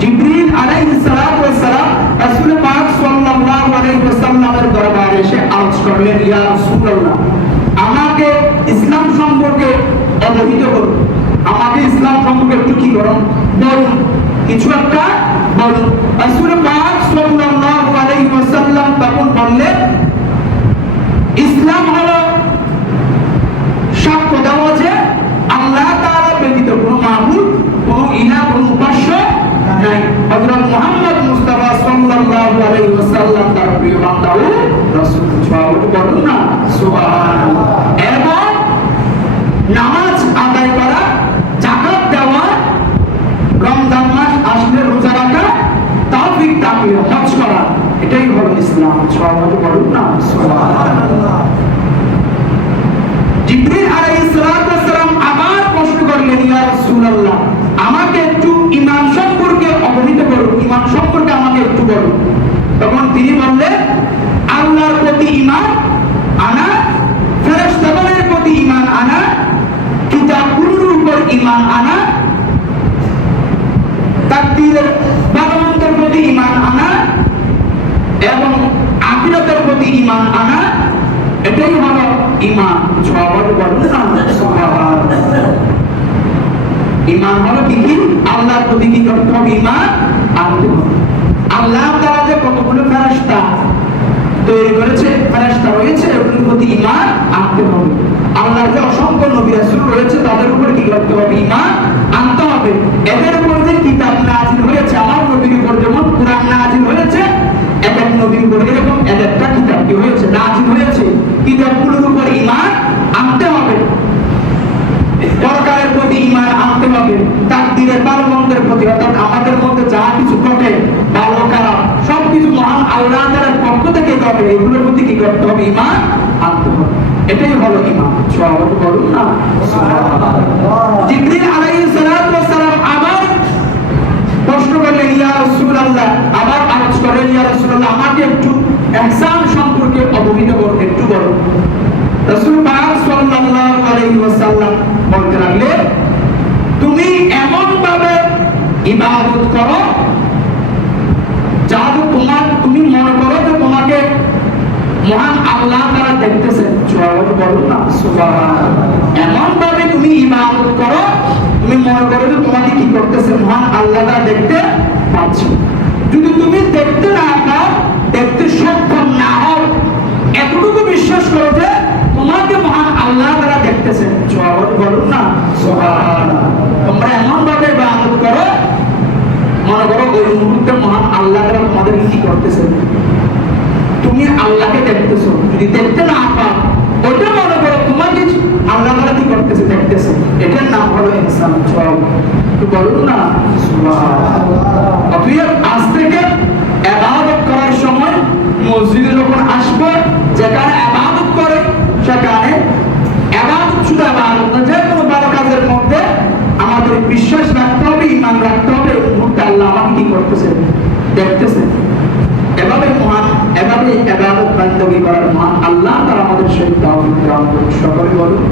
জিবরিল আলাইহিস সালাতু ওয়াস সালাম রাসূল পাক সাল্লাল্লাহু আলাইহি ওয়াসাল্লামের দরবারে এসে আরজ করলেন, ইয়া রাসূলুল্লাহ, আমাকে ইসলাম সম্পর্কে অবহিত করুন, আমাকে ইসলাম সম্পর্কে একটু কি করুন, বলুন, কিছু একটা বলুন। রাসূল পাক সাল্লাল্লাহু আলাইহি ওয়াসাল্লাম তখন বললেন, ইসলাম হলো সাক্ষ্য দেওয়া যে আল্লাহ তাআলা ব্যতীত কোনো মাবুদ, কোনো ইলাহ, কোনো উপাস্য নাই। হযরত মুহাম্মদ মুস্তাফা সাল্লাল্লাহু আলাইহি ওয়াসাল্লাম তার প্রিয় বান্দা ও রাসূল। সবাই বলুন না সুবহানাল্লাহ। এবং নামাজ আদায় করা, যাকাত দেওয়া, রমজান মাস আসলে রোজা রাখা, তাওফিক তাকলিফ হজ করা, এটাই হলো ইসলাম। সবাই বলুন না সুবহানাল্লাহ। জিবরিল আলাইহিস সালাতু ওয়াস সালাম আবার প্রশ্ন করলেন, ইয়া রাসূলুল্লাহ, আমাকে একটু ঈমান সম্পর্কে অবহিত করুন, ঈমান সম্পর্কে আমাকে একটু বলুন। তখন তিনি বললেন, আল্লাহর প্রতি ঈমান আনা, ফেরেশতাগণের প্রতি ঈমান আনা, কিতাবগুলোর উপর ঈমান আনা, তাকদীরের বারমন্তের প্রতি ঈমান আনা এবং আখিরাতের প্রতি ঈমান আনা, এটাই হলো ঈমান। সবাই বলুন না সুবহানাল্লাহ। ঈমান হলো কি? আল্লাহর প্রতি কি করতে হবে? ঈমান আনতে হবে। আল্লাহ তাআলা যে কতগুলো ফেরেশতা তৈরি করেছে, ফেরেশতা রয়েছে, ওগুলোর প্রতি ঈমান আনতে হবে। আল্লাহর যে অসংখ্য নবী রাসূল রয়েছে, তাদের উপর কি করতে হবে? ঈমান আনতে হবে। এদের উপর যে কিতাব নাযিল হয়েছে, আমার নবীর উপর যেমন কুরআন নাযিল হয়েছে, এক এক নবীর উপর এরকম এক একটা কিতাব কি হয়েছে, নাযিল হয়েছে। কিতাবগুলোর উপর ঈমান আনতে হবে, পরকালের প্রতি ঈমান আনতে হবে, তাকদীরের বারমন্তের প্রতি, অর্থাৎ আমাদের মধ্যে যা কিছু ঘটে, ভালো খারাপ সবকিছু মহান আল্লাহ তাআলার পক্ষ থেকে ঘটে, এগুলোর প্রতি কি করতে হবে? ঈমান আনতে হবে। এটাই হলো ঈমান। সবাই বলুন না সুবহানাল্লাহ। জিবরিল আলাইহিস সালাতু ওয়াস সালাম আবার প্রশ্ন করলেন, ইয়া রাসূলুল্লাহ, আবার আরজ করলেন, ইয়া রাসূলুল্লাহ, আমাকে একটু ইহসান সম্পর্কে অবহিত করুন, একটু বলুন। রাসূল পাক সাল্লাল্লাহু আলাইহি ওয়াসাল্লাম বলতে লাগলেন, তুমি এমন ভাবে ইবাদত করো যাতে তুমি মনে করো যে তোমাকে মহান আল্লাহ তাআলা দেখতেছেন। সবাই বলুন না সুবহানাল্লাহ। এমন ভাবে তুমি ইবাদত করো, তুমি মনে করো যে তোমাকে কি করতেছে? মহান আল্লাহ তাআলা দেখতে পাচ্ছেন। যদি তুমি দেখতে না পাও, দেখতে সক্ষম না হও, এতটুকু বিশ্বাস করো যে তোমাকে মহান আল্লাহ তাআলা দেখতেছেন। সবাই বলুন না সুবহানাল্লাহ। তোমরা এমন ভাবে ইবাদত করো, মনে করো ওই মুহূর্তে মহান আল্লাহ তাআলা তোমাদের কি করতেছেন, তুমি আল্লাহকে দেখতেছো। যদি দেখতে না পাও, ওটা মনে করো তোমাকে আল্লাহ তাআলা কি করতেছে, দেখতেছে। এটার নাম হলো ইহসান। তো বলুন না সুবহানাল্লাহ। অতএব আজ থেকে ইবাদত করার সময় মসজিদে যখন আসবে, যেখানে ইবাদত করে সেখানে ইবাদত শুধু ইবাদত না, যে কোনো ভালো কাজের মধ্যে আমাদের বিশ্বাস রাখতে হবে, ঈমান রাখতে হবে, এই মুহূর্তে আল্লাহ আমাকে কি করতেছে, দেখতেছে। এভাবে ইবাদত বান্দাগি করার মহান আল্লাহ তাআলা আমাদের সহিত তৌফিক দান করুন। সকলে বলুন।